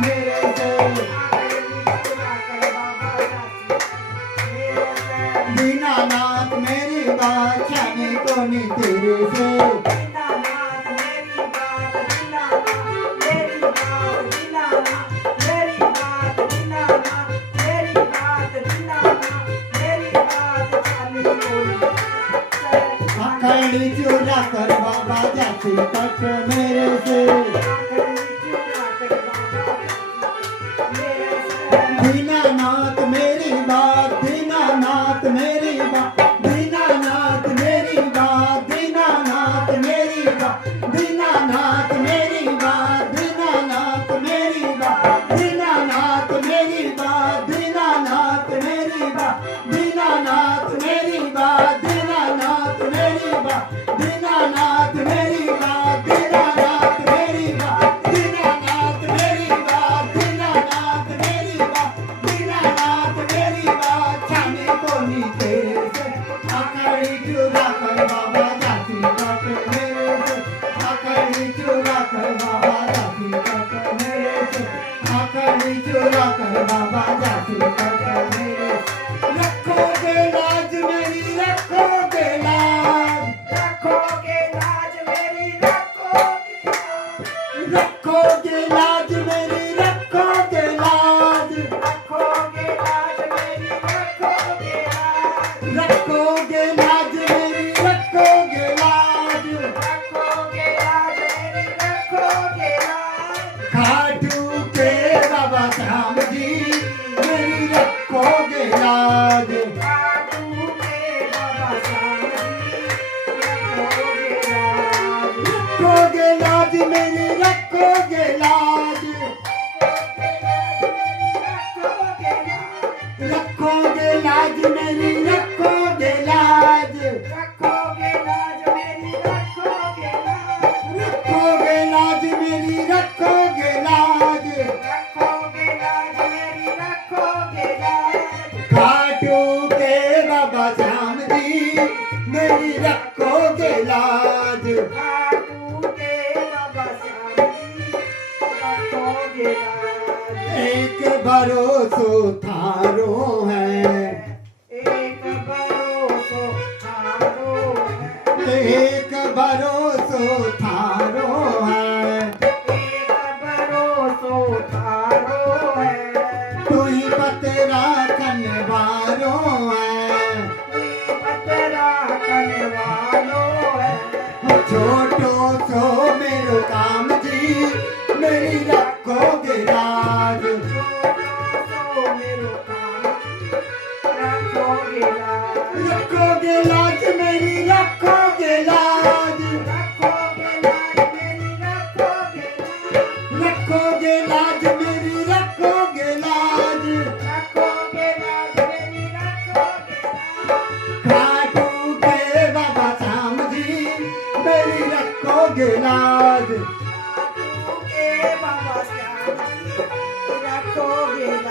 मेरे से। दीनानाथ मेरी बात छाने को नहीं तेरे से। आखड़ी चूरा कर बाबा जाती तक मेरे से। दीनानाथ मेरी बात, दीनानाथ मेरी बात, दीनानाथ मेरी बात, दीनानाथ मेरी बात, दीनानाथ मेरी बात, दीनानाथ मेरी बात, दीनानाथ मेरी बात, दीनानाथ मेरी बात, दीनानाथ मेरी बात, दीनानाथ मेरी बात, दीनानाथ मेरी बात, दीनानाथ मेरी बात, दीनानाथ मेरी बात, दीनानाथ मेरी बात, दीनानाथ मेरी बात छाने को नहीं तेरे से। आखड़ी चूरा कर बाबा जाती तक मेरे से। आखड़ी चूरा कर बाबा जाती तक मेरे से। आखड़ी चूरा कर बाबा जाती तक मेरे से। रखोगे लाज मेरी, रखोगे लाज, रखोगे लाज मेरी, रखोगे लाज मेरी, रखोगे लाज, रखोगे लाज मेरी, रखोगे लाज, रखोगे लाज मेरी, रखोगे लाज। रखोगे लाज मेरी, रखोगे लाज। खाटू के बाबा श्याम जी मेरी रखोगे लाज। खाटू के बाबा श्याम जी, रखोगे लाज। रखोगे लाज मेरी, रखोगे लाज, रखोगे लाज मेरी, रखोगे लाज। रखोगे लाज मेरी, रखोगे लाज, रखोगे लाज मेरी, रखोगे लाज। रखोगे लाज मेरी, रखोगे लाज। रखोगे लाज मेरी, रखोगे लाज। खाटू के बाबा श्याम जी मेरी रखोगे लाज। खाटू के बाबा श्याम जी, रखोगे लाज। एक भरोसो थारो है, एक भरोसो थारो है, एक भरोसो थारो है। एक भरोसो थारो है। तू ही पतरा कनवारो है। कोई पतरा कनवालो है। छोटो सो मेरो काम जी मेरी रखोगे लाज। छोटो मेरो काम रखोगे लाज। रखोगे लाज मेरी, रखोगे लाज, रखोगे लाज मेरी, रखोगे लाज। रखोगे लाज मेरी, रखोगे लाज। रखोगे लाज मेरी, रखोगे लाज। खाटू के बाबा श्याम जी मेरी रखोगे लाज। खाटू के बाबा श्याम जी, रखोगे लाज।